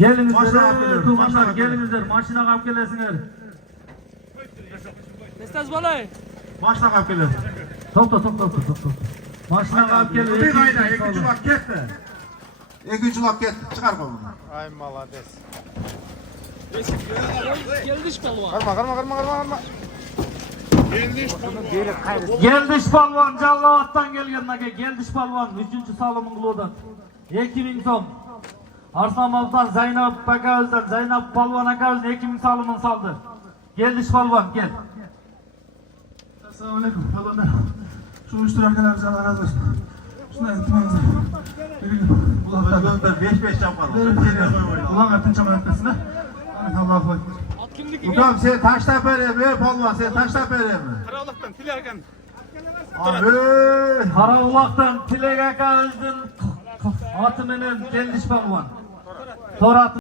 Gelinizler, tumanlar, gelinizler, maşına kapıp gelesiniz. Estaz balay. Maşına kapıp gelir. Top. Maşına kapıp gelin. Bir kayda, ikinci vakit mi? İkinci vakit çıkar bunu. Ay malades. Geldiş balvan. Karma. Geldiş palvan, Callavat'tan gelgenine geldiş palvan, 3. salımın kuluğudan. 2000 som. Arslan Baba'dan Zeynep Bakağız'dan, Zeynep Palvan Akağız'dan 2000 salımın saldı. Geldiş palvan, gel. Assalamu alaikum. Palvanlar. Şu iştiraklarınızı Allah razı olsun. Şuna iltimanızı. Ulak'ta 5-5 yapalım. Ulan atın çaman etmesine. Allah'a ekber. At kimlik Hocam sen taşla vereyim mi? Polvan sen taşla vereyim mi? Karalıktan Tilergan. Abi. Karaulak'tan Tilek Akağız'dan atımının geldiş palvan. Torat.